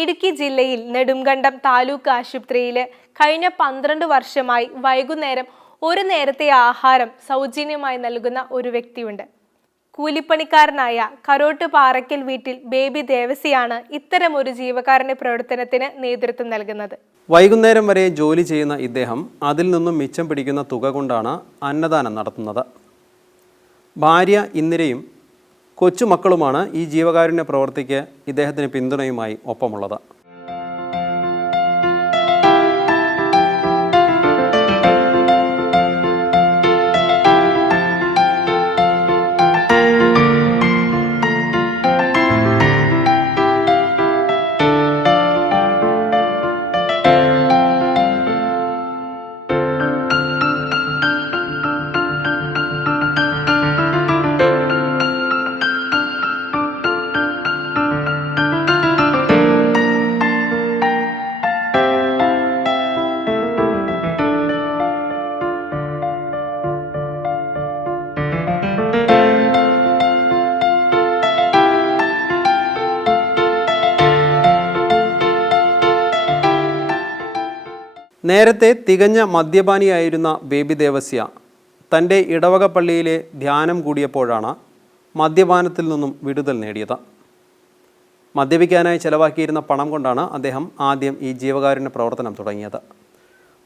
ഇടുക്കി ജില്ലയിൽ നെടുംകണ്ടം താലൂക്ക് ആശുപത്രിയിൽ കഴിഞ്ഞ 12 വർഷമായി വൈകുന്നേരം ഒരു നേരത്തെ ആഹാരം സൗജന്യമായി നൽകുന്ന ഒരു വ്യക്തിയുണ്ട്. കൂലിപ്പണിക്കാരനായ കരോട്ട് പാറയ്ക്കൽ വീട്ടിൽ ബേബി ദേവസിയാണ് ഇത്തരം ഒരു ജീവകാരുണ്യ പ്രവർത്തനത്തിന് നേതൃത്വം നൽകുന്നത്. വൈകുന്നേരം വരെ ജോലി ചെയ്യുന്ന ഇദ്ദേഹം അതിൽ നിന്നും മിച്ചം പിടിക്കുന്ന തുക കൊണ്ടാണ് അന്നദാനം നടത്തുന്നത്. ഭാര്യ ഇന്ദിരയും കൊച്ചുമക്കളുമാണ് ഈ ജീവകാരുണ്യ പ്രവൃത്തിക്ക് ഇദ്ദേഹത്തിന് പിന്തുണയുമായി ഒപ്പമുള്ളത്. നേരത്തെ തികഞ്ഞ മദ്യപാനിയായിരുന്ന ബേബി ദേവസ്യ തൻ്റെ ഇടവക പള്ളിയിലെ ധ്യാനം കൂടിയപ്പോഴാണ് മദ്യപാനത്തിൽ നിന്നും വിടുതൽ നേടിയത്. മദ്യപിക്കാനായി ചെലവാക്കിയിരുന്ന പണം കൊണ്ടാണ് അദ്ദേഹം ആദ്യം ഈ ജീവകാരുണ്യ പ്രവർത്തനം തുടങ്ങിയത്.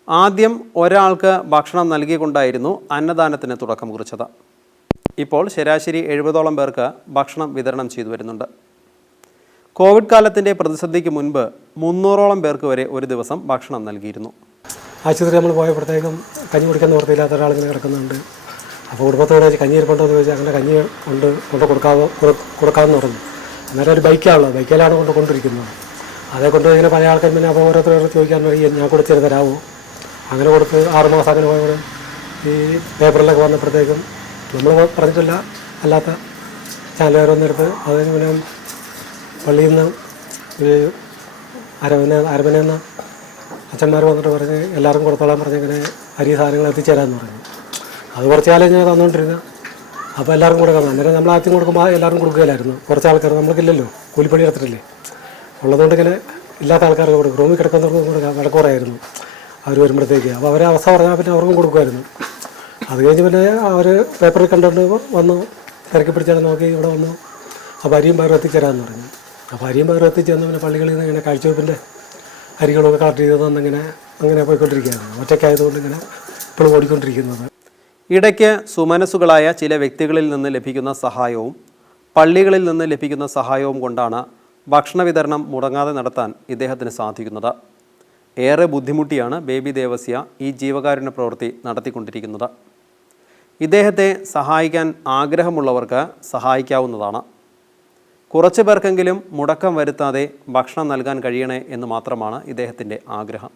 ആദ്യം ഒരാൾക്ക് ഭക്ഷണം നൽകിക്കൊണ്ടായിരുന്നു അന്നദാനത്തിന് തുടക്കം കുറിച്ചത്. ഇപ്പോൾ ശരാശരി 70ഓളം പേർക്ക് ഭക്ഷണം വിതരണം ചെയ്തു വരുന്നുണ്ട്. കോവിഡ് കാലത്തിൻ്റെ പ്രതിസന്ധിക്ക് മുൻപ് 300ഓളം പേർക്ക് വരെ ഒരു ദിവസം ഭക്ഷണം നൽകിയിരുന്നു. ആശുപത്രി നമ്മൾ പോയപ്പോഴത്തേക്കും കഞ്ഞി കുടിക്കാൻ നിവൃത്തിയില്ലാത്ത ഒരാളിങ്ങനെ കിടക്കുന്നുണ്ട്. അപ്പോൾ കുടുംബത്തോടെ കഞ്ഞി ഇരിപ്പുണ്ടോ എന്ന് ചോദിച്ചാൽ അങ്ങനെ കഞ്ഞി കൊണ്ട് കൊടുക്കാമെന്ന് പറഞ്ഞു. അന്നേരം ഒരു ബൈക്കാണുള്ളത്, ബൈക്കിലാണ് കൊണ്ടിരിക്കുന്നത്. അതേ കൊണ്ട് ഇങ്ങനെ പല ആൾക്കാർ പിന്നെ അപ്പോൾ ഓരോരുത്തരോട് ചോദിക്കാൻ പറയും ഞാൻ കൊടുത്തിട്ട് തരാമോ. അങ്ങനെ കൊടുത്ത് 6 മാസം അങ്ങനെ പോയപ്പോൾ ഈ പേപ്പറിലൊക്കെ വന്നപ്പോഴത്തേക്കും നമ്മൾ പറഞ്ഞിട്ടില്ല അല്ലാത്ത ചാനലുകാരൊന്നെടുത്ത് അതിന് പിന്നെ പള്ളിയിൽ നിന്ന് ഒരു അരമനയെന്ന് അച്ഛന്മാർ വന്നിട്ട് പറഞ്ഞ് എല്ലാവർക്കും കൊടുത്തോളാൻ പറഞ്ഞ് ഇങ്ങനെ അരി സാധനങ്ങൾ എത്തിച്ചേരാമെന്ന് പറഞ്ഞു. അത് കുറച്ച് കാലം ഞാൻ തന്നുകൊണ്ടിരുന്നത്. അപ്പോൾ എല്ലാവർക്കും കൊടുക്കാം. അന്നേരം നമ്മൾ ആദ്യം കൊടുക്കുമ്പോൾ എല്ലാവർക്കും കൊടുക്കുകയില്ലായിരുന്നു. കുറച്ച് ആൾക്കാർ നമ്മൾക്കില്ലല്ലോ, കൂലിപ്പണി എടുത്തിട്ടില്ലേ ഉള്ളതുകൊണ്ട് ഇങ്ങനെ ഇല്ലാത്ത ആൾക്കാർക്ക് കൊടുക്കും. റൂമിൽ കിടക്കുന്നവർക്ക് കൊടുക്കാം. വിലക്കുറയായിരുന്നു അവർ വരുമ്പോഴത്തേക്ക്. അപ്പോൾ അവരെ അവസ്ഥ പറഞ്ഞാൽ പിന്നെ അവർക്കും കൊടുക്കുമായിരുന്നു. അത് കഴിഞ്ഞ് പിന്നെ അവർ പേപ്പറിൽ കണ്ടുകൊണ്ട് വന്നു തിരക്കി പിടിച്ചാൽ നോക്കി ഇവിടെ വന്നു. അപ്പോൾ അരിയും പയറും എത്തിച്ചേരാമെന്ന് പറഞ്ഞു. അപ്പോൾ അരിയും പയറും എത്തിച്ചേർന്ന് പിന്നെ പള്ളികളിൽ നിന്ന് ഇങ്ങനെ കാഴ്ചവെപ്പിൻ്റെ അരികളൊക്കെ കളക്ട് ചെയ്തതെന്ന് അങ്ങനെ പോയിക്കൊണ്ടിരിക്കുകയാണ്. ഒറ്റയ്ക്കായതുകൊണ്ട് ഇങ്ങനെ ഇപ്പോഴും ഓടിക്കൊണ്ടിരിക്കുന്നത്. ഇടയ്ക്ക് സുമനസ്സുകളായ ചില വ്യക്തികളിൽ നിന്ന് ലഭിക്കുന്ന സഹായവും പള്ളികളിൽ നിന്ന് ലഭിക്കുന്ന സഹായവും കൊണ്ടാണ് ഭക്ഷണ വിതരണം മുടങ്ങാതെ നടത്താൻ ഇദ്ദേഹത്തിന് സാധിക്കുന്നത്. ഏറെ ബുദ്ധിമുട്ടിയാണ് ബേബി ദേവസ്യ ഈ ജീവകാരുണ്യ പ്രവൃത്തി നടത്തിക്കൊണ്ടിരിക്കുന്നത്. ഇദ്ദേഹത്തെ സഹായിക്കാൻ ആഗ്രഹമുള്ളവർക്ക് സഹായിക്കാവുന്നതാണ്. കുറച്ചു പേർക്കെങ്കിലും മുടക്കം വരുത്താതെ ഭക്ഷണം നൽകാൻ കഴിയണേ എന്ന് മാത്രമാണ് ഇദ്ദേഹത്തിൻ്റെ ആഗ്രഹം.